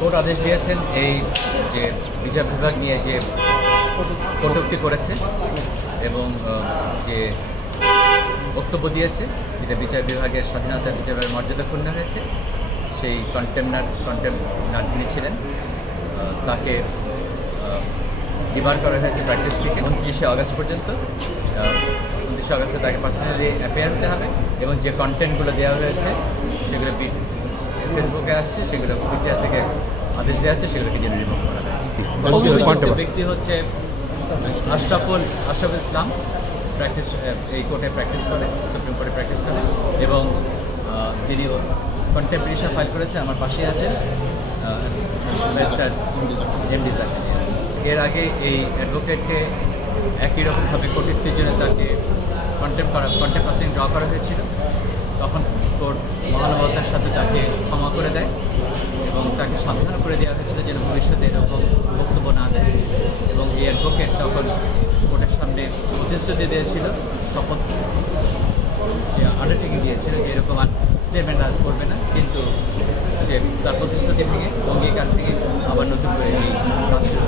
Court আদেশ দিয়েছেন এই যে বিচার বিভাগ নিয়ে যে কটূক্তি করেছে এবং যে বক্তব্য দিয়েছে, যেটা বিচার বিভাগের স্বাধীনতা, বিচার বিভাগের মর্যাদা ক্ষুণ্ণ হয়েছে, সেই কন্টেম্পটার যিনি ছিলেন তাকে ডিমান্ড করা হয়েছে প্র্যাকটিস থেকে 29শে আগস্ট পর্যন্ত। 29শে আগস্টে তাকে পার্সোনালি অ্যাপিয়ার হতে হবে এবং যে কন্টেন্টগুলো দেওয়া হয়েছে সেগুলো ফেসবুকে আসছে, সেগুলো বিচার থেকে আদেশ দেওয়া আছে, সেগুলোকে যেন রিমুভ করা হয়। ব্যক্তি হচ্ছে আশরাফুল ইসলাম, প্র্যাকটিস এই কোর্টে প্র্যাকটিস করে, সুপ্রিম কোর্টে প্র্যাকটিস করে এবং যিনি কন্টেম্প পিটিশন ফাইল করেছেন আমার পাশেই আছেন এমডি জাকির। এর আগে এই অ্যাডভোকেটকে একই রকমভাবে কটূক্তির জন্য তাকে কন্টেম্প প্রসিডিং ড্র করা হয়েছিল। তখন কোর্ট মহানুভবতার সাথে তাকে ক্ষমা করে দেয় এবং তাকে সাবধান করে দেওয়া হয়েছিল যেন ভবিষ্যতে এরকম বক্তব্য না দেয়। এবং এই অ্যাডভোকেট তখন কোর্টের সামনে প্রতিশ্রুতি দিয়েছিল, শপথ আন্ডারটেকিং দিয়েছিল যে এরকম আর স্টেটমেন্ট আর করবে না, কিন্তু যে তার প্রতিশ্রুতি ভেঙে অঙ্গীকার থেকে আবার নতুন করে এই কাজ শুরু